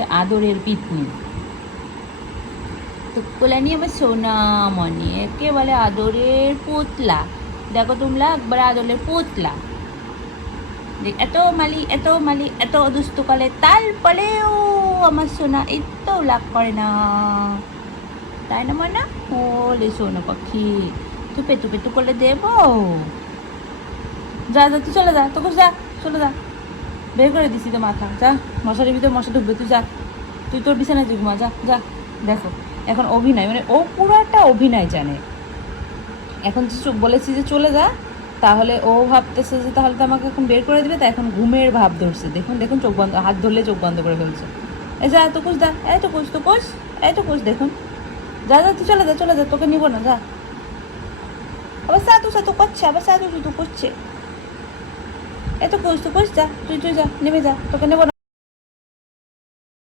হচ্ছে আদরের পিতনি। তো কোলে নিয়ে আমার সোনামণি, একে বলে আদরের পুতলা। দেখো তোমরা, একবার আদরের পুতলা। এত মালি, এত মালি, এত দুস্তু কালে তাল পলেও আমার সোনা একটু লাভ করে না, তাই না মানা? ওলে সোনা পাখি, তুপে তুপে তু করলে দেবো। যা যা তুই চলে যা, তোকে যা, চলে যা, বের করে দিছি তো মাথা, যা, মশারির ভিতরে মশা ঢুকবে, তুই যা, তুই তোর বিছানায় তুই ঘুমা, যা যা। দেখো এখন অভিনয়, মানে ও পুরো একটা অভিনয় জানে। এখন যে বলেছি যে চলে যা, তাহলে ও ভাবতেছে যে তাহলে তো আমাকে এখন বের করে দিবে, তাই এখন ঘুমের ভাব ধরছে। দেখুন দেখুন, চোখ বন্ধ, হাত ধরলে চোখ বন্ধ করে ফেলছে। এই যা, তো কুছ দা, এই তো কুছ, তো কুছ, এই তো কুছ, দেখুন, যা যা তুই চলে যা, চলে যা, তোকে নিবো না, যা। আবার সাতু সাতু করছে, আবার সাতু সাতু করছে, এত কুছ, তো কুছ, যা তুই, তুই যা, নেমে যা, তোকে নেবো না।